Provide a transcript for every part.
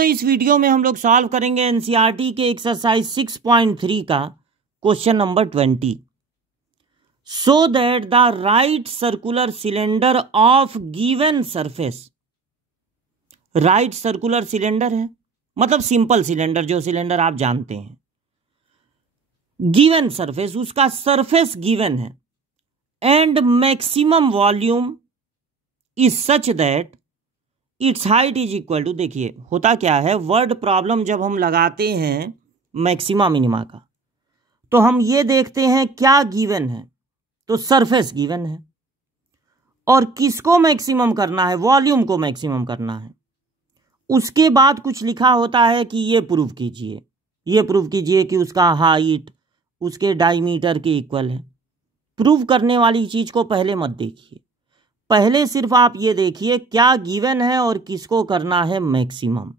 तो इस वीडियो में हम लोग सॉल्व करेंगे एनसीईआरटी के एक्सरसाइज 6.3 का question number 20। So that the right circular cylinder of given surface, right circular cylinder है मतलब सिंपल सिलेंडर, जो सिलेंडर आप जानते हैं। गिवन सरफेस, उसका सरफेस गिवन है and maximum volume is such that its height is equal to. देखिए होता क्या है, वर्ड प्रॉब्लम जब हम लगाते हैं मैक्सिमा मिनिमा का, तो हम ये देखते हैं क्या गिवन है, तो सरफेस गिवन है और किसको मैक्सिमम करना है, वॉल्यूम को मैक्सिमम करना है। उसके बाद कुछ लिखा होता है कि ये प्रूव कीजिए, ये प्रूव कीजिए कि उसका हाइट उसके डायमीटर के इक्वल है। प्रूव करने वाली चीज को पहले मत देखिए, पहले सिर्फ आप ये देखिए क्या गिवन है और किसको करना है मैक्सिमम।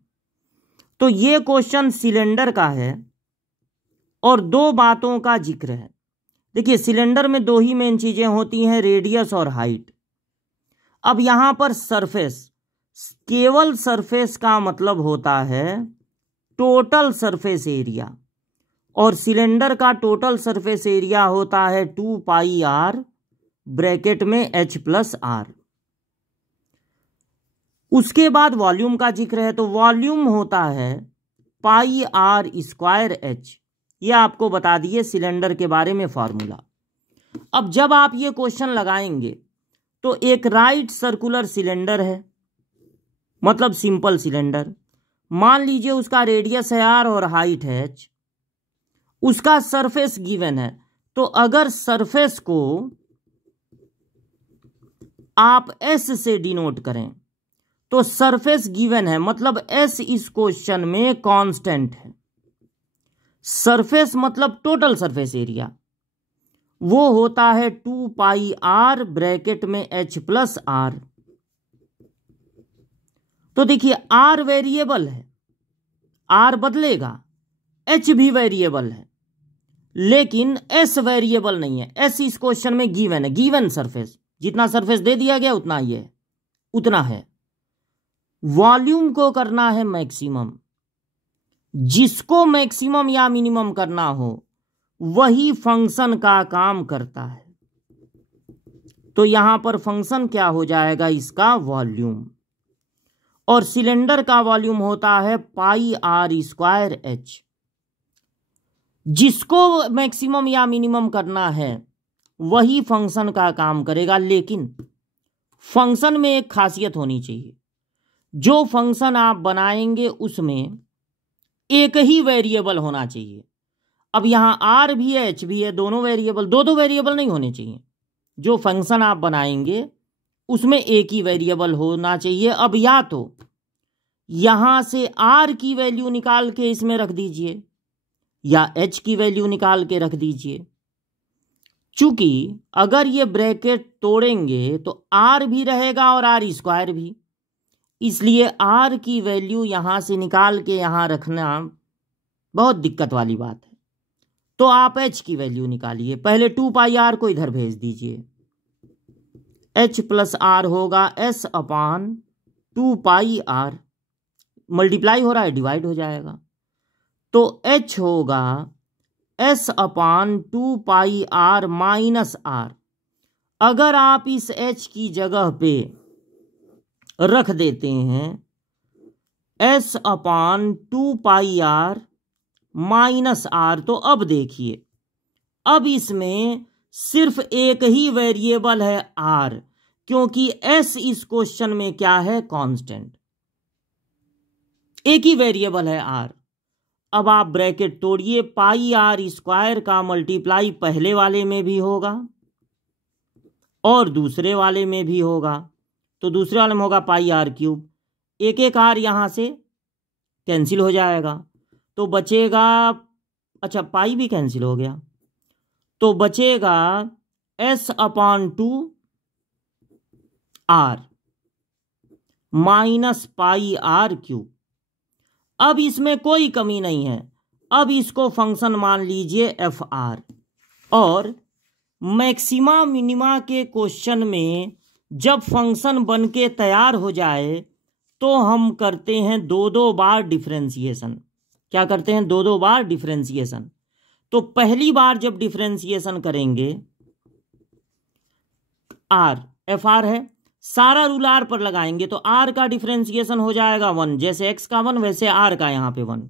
तो ये क्वेश्चन सिलेंडर का है और दो बातों का जिक्र है। देखिए सिलेंडर में दो ही मेन चीजें होती हैं, रेडियस और हाइट। अब यहां पर सरफेस, केवल सरफेस का मतलब होता है टोटल सरफेस एरिया, और सिलेंडर का टोटल सरफेस एरिया होता है 2 पाई आर ब्रैकेट में h प्लस आर। उसके बाद वॉल्यूम का जिक्र है, तो वॉल्यूम होता है पाई आर स्क्वायर एच। ये आपको बता दिए सिलेंडर के बारे में फॉर्मूला। अब जब आप ये क्वेश्चन लगाएंगे तो एक राइट सर्कुलर सिलेंडर है मतलब सिंपल सिलेंडर, मान लीजिए उसका रेडियस है आर और हाइट है एच, उसका सरफेस गिवन है। तो अगर सरफेस को आप एस से डिनोट करें तो सरफेस गिवन है मतलब एस इस क्वेश्चन में कांस्टेंट है। सरफेस मतलब टोटल सरफेस एरिया, वो होता है 2 पाई आर ब्रैकेट में h प्लस आर। तो देखिए आर वेरिएबल है, आर बदलेगा, h भी वेरिएबल है, लेकिन s वेरिएबल नहीं है। s इस क्वेश्चन में गिवन है, गिवन सरफेस, जितना सरफेस दे दिया गया उतना ही है, उतना है। वॉल्यूम को करना है मैक्सिमम, जिसको मैक्सिमम या मिनिमम करना हो वही फंक्शन का काम करता है। तो यहां पर फंक्शन क्या हो जाएगा, इसका वॉल्यूम, और सिलेंडर का वॉल्यूम होता है पाई आर स्क्वायर एच। जिसको मैक्सिमम या मिनिमम करना है वही फंक्शन का काम करेगा, लेकिन फंक्शन में एक खासियत होनी चाहिए, जो फंक्शन आप बनाएंगे उसमें एक ही वेरिएबल होना चाहिए। अब यहां आर भी है एच भी है, दोनों वेरिएबल, दो वेरिएबल नहीं होने चाहिए। जो फंक्शन आप बनाएंगे उसमें एक ही वेरिएबल होना चाहिए। अब या तो यहां से आर की वैल्यू निकाल के इसमें रख दीजिए या एच की वैल्यू निकाल के रख दीजिए। चूंकि अगर ये ब्रैकेट तोड़ेंगे तो आर भी रहेगा और आर स्क्वायर भी, इसलिए आर की वैल्यू यहां से निकाल के यहां रखना बहुत दिक्कत वाली बात है। तो आप एच की वैल्यू निकालिए, पहले 2 पाई आर को इधर भेज दीजिए, एच प्लस आर होगा S upon 2 pi R, multiply हो रहा है डिवाइड हो जाएगा, तो एच होगा S upon 2 pi R minus R. अगर आप इस एच की जगह पे रख देते हैं S upon 2 pi R minus R, तो अब देखिए अब इसमें सिर्फ एक ही वेरिएबल है आर, क्योंकि एस इस क्वेश्चन में क्या है, कांस्टेंट, एक ही वेरिएबल है आर। अब आप ब्रैकेट तोड़िए, पाई आर स्क्वायर का मल्टीप्लाई पहले वाले में भी होगा और दूसरे वाले में भी होगा, तो दूसरे वाले में होगा पाई आर क्यूब, एक एक आर यहां से कैंसिल हो जाएगा, तो बचेगा, अच्छा पाई भी कैंसिल हो गया, तो बचेगा S upon 2 R minus pi R cube. अब इसमें कोई कमी नहीं है, अब इसको फंक्शन मान लीजिए एफ आर। और मैक्सिमा मिनिमा के क्वेश्चन में जब फंक्शन बन के तैयार हो जाए तो हम करते हैं दो दो बार डिफरेंशिएशन। क्या करते हैं? दो दो बार डिफरेंशिएशन। तो पहली बार जब डिफरेंशिएशन करेंगे, आर, एफ आर है, सारा रूल आर पर लगाएंगे तो आर का डिफरेंशिएशन हो जाएगा 1, जैसे एक्स का 1 वैसे आर का यहां पे 1,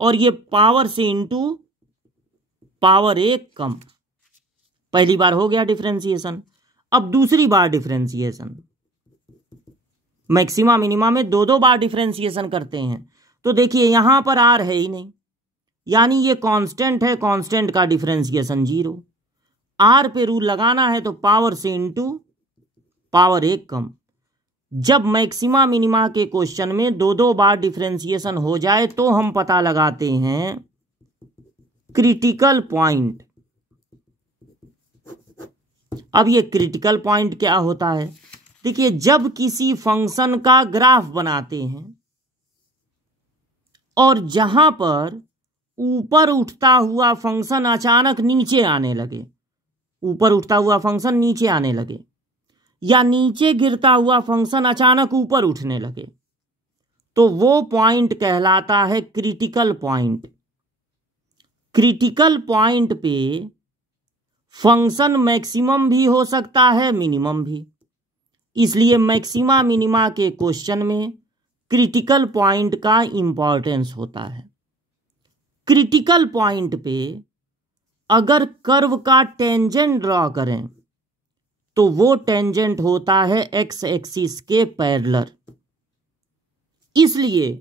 और ये पावर से इंटू पावर 1 कम। पहली बार हो गया डिफरेंशिएशन। अब दूसरी बार डिफरेंशिएशन, मैक्सिमा मिनिमा में दो दो बार डिफरेंशिएशन करते हैं। तो देखिए यहां पर आर है ही नहीं, यानी ये कांस्टेंट है, कांस्टेंट का डिफरेंशिएशन 0। आर पे रूल लगाना है तो पावर से इंटू पावर 1 कम। जब मैक्सिमा मिनिमा के क्वेश्चन में दो दो बार डिफरेंशिएशन हो जाए तो हम पता लगाते हैं क्रिटिकल पॉइंट। अब ये क्रिटिकल पॉइंट क्या होता है? देखिए, जब किसी फंक्शन का ग्राफ बनाते हैं और जहां पर ऊपर उठता हुआ फंक्शन अचानक नीचे आने लगे, ऊपर उठता हुआ फंक्शन नीचे आने लगे, या नीचे गिरता हुआ फंक्शन अचानक ऊपर उठने लगे, तो वो पॉइंट कहलाता है क्रिटिकल पॉइंट। क्रिटिकल पॉइंट पे फंक्शन मैक्सिमम भी हो सकता है, मिनिमम भी। इसलिए मैक्सिमा मिनिमा के क्वेश्चन में क्रिटिकल पॉइंट का इंपॉर्टेंस होता है। क्रिटिकल पॉइंट पे अगर कर्व का टेंजेंट ड्रॉ करें तो वो टेंजेंट होता है एक्स एक्सिस के पैरेलल। इसलिए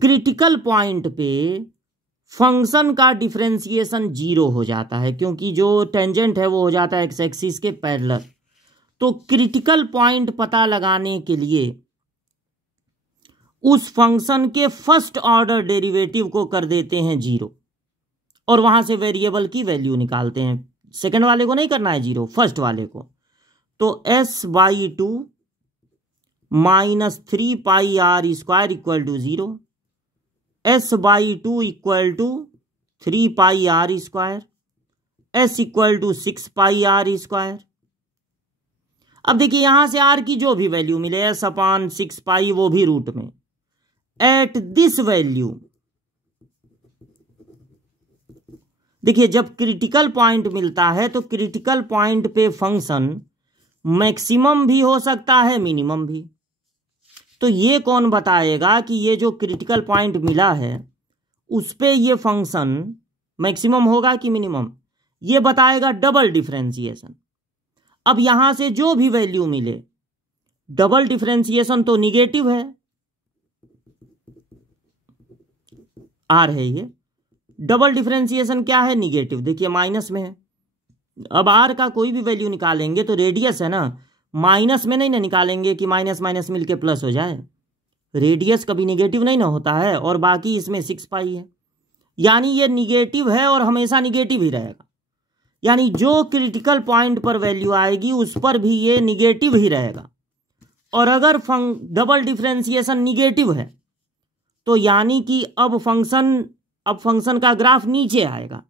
क्रिटिकल पॉइंट पे फंक्शन का डिफरेंशिएशन 0 हो जाता है, क्योंकि जो टेंजेंट है वो हो जाता है एक्स एक्सिस के पैरेलल। तो क्रिटिकल पॉइंट पता लगाने के लिए उस फंक्शन के फर्स्ट ऑर्डर डेरिवेटिव को कर देते हैं 0 और वहां से वेरिएबल की वैल्यू निकालते हैं। सेकंड वाले को नहीं करना है 0, फर्स्ट वाले को। तो s/2 minus 3 pi R square equal to 0, s/2 equal to 3 pi R square, s equal to 6 pi R square. अब देखिए यहां से r की जो भी वैल्यू मिले, s/6 पाई, वो भी रूट में। एट दिस वैल्यू, देखिए जब क्रिटिकल पॉइंट मिलता है तो क्रिटिकल पॉइंट पे फंक्शन मैक्सिमम भी हो सकता है, मिनिमम भी। तो ये कौन बताएगा कि ये जो क्रिटिकल पॉइंट मिला है उस पे ये फंक्शन मैक्सिमम होगा कि मिनिमम? ये बताएगा डबल डिफरेंशिएशन। अब यहां से जो भी वैल्यू मिले, डबल डिफरेंशिएशन तो निगेटिव है, आर है ये, डबल डिफरेंशिएशन क्या है? निगेटिव। देखिए माइनस में है। अब आर का कोई भी वैल्यू निकालेंगे तो रेडियस है ना, माइनस में नहीं ना निकालेंगे कि माइनस माइनस मिलके प्लस हो जाए। रेडियस कभी निगेटिव नहीं ना होता है, और बाकी इसमें 6 पाई है, यानी ये निगेटिव है और हमेशा निगेटिव ही रहेगा। यानी जो क्रिटिकल पॉइंट पर वैल्यू आएगी उस पर भी ये निगेटिव ही रहेगा। और अगर डबल डिफरेंशिएशन निगेटिव है तो यानी कि अब फंक्शन का ग्राफ नीचे आएगा।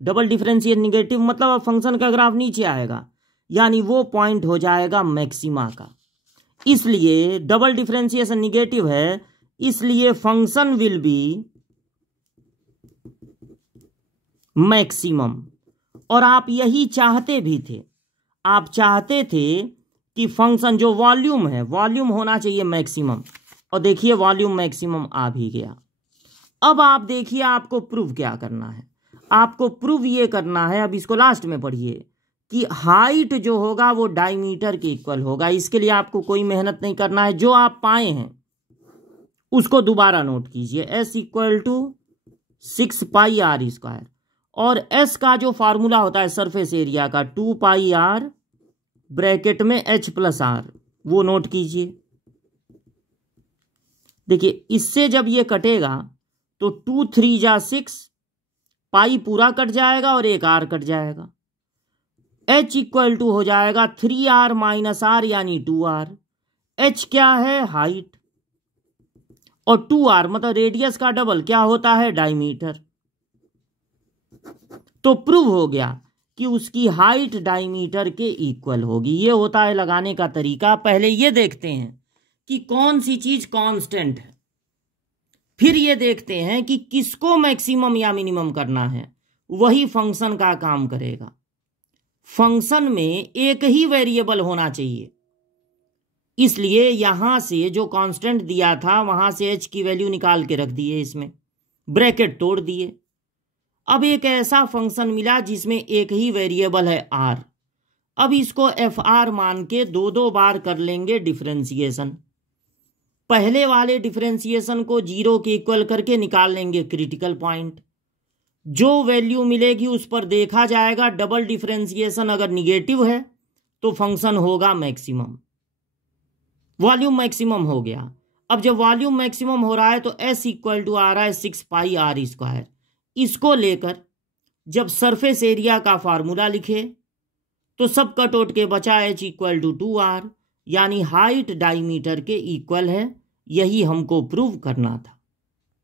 डबल डिफरेंशिएशन निगेटिव मतलब अब फंक्शन का ग्राफ नीचे आएगा, यानी वो पॉइंट हो जाएगा मैक्सिमा का। इसलिए डबल डिफरेंशिएशन निगेटिव है, इसलिए फंक्शन विल बी मैक्सिमम। और आप यही चाहते भी थे, आप चाहते थे कि फंक्शन जो वॉल्यूम है, वॉल्यूम होना चाहिए मैक्सिमम, और देखिए वॉल्यूम मैक्सिमम आ भी गया। अब आप देखिए आपको प्रूव क्या करना है। आपको प्रूव ये करना है, अब इसको लास्ट में पढ़िए, कि हाइट जो होगा वो डायमीटर के इक्वल होगा। इसके लिए आपको कोई मेहनत नहीं करना है, जो आप पाए हैं उसको दोबारा नोट कीजिए। s equal to 6 pi R square, और s का जो फार्मूला होता है सरफेस एरिया का 2 पाई आर ब्रैकेट में h प्लस आर, वो नोट कीजिए। देखिए इससे जब ये कटेगा तो 2 3 जा 6, पाई पूरा कट जाएगा और एक आर कट जाएगा। h इक्वल टू हो जाएगा 3r माइनस आर, यानी 2r। h क्या है? हाइट, और 2r मतलब रेडियस का डबल क्या होता है? डायमीटर। तो प्रूव हो गया कि उसकी हाइट डायमीटर के इक्वल होगी। ये होता है लगाने का तरीका। पहले ये देखते हैं कि कौन सी चीज कांस्टेंट है। फिर ये देखते हैं कि किसको मैक्सिमम या मिनिमम करना है, वही फंक्शन का काम करेगा। फंक्शन में एक ही वेरिएबल होना चाहिए, इसलिए यहां से जो कांस्टेंट दिया था वहां से h की वैल्यू निकाल के रख दिए, इसमें ब्रैकेट तोड़ दिए। अब एक ऐसा फंक्शन मिला जिसमें एक ही वेरिएबल है r। अब इसको fr मान के दो दो बार कर लेंगे डिफरेंशिएशन। पहले वाले डिफरेंशिएशन को 0 के इक्वल करके निकाल लेंगे क्रिटिकल पॉइंट। जो वैल्यू मिलेगी उस पर देखा जाएगा। डबल डिफरेंशिएशन अगर निगेटिव है तो फंक्शन होगा मैक्सिमम। वॉल्यूम मैक्सिमम हो गया। अब जब वॉल्यूम मैक्सिमम हो रहा है तो s इक्वल टू आ रहा है 6 पाई r स्क्वायर। इसको लेकर जब सरफेस एरिया का फार्मूला लिखे तो सब कट उठ के बचा h इक्वल टू 2r, यानी हाइट डायमीटर के इक्वल है। यही हमको प्रूव करना था।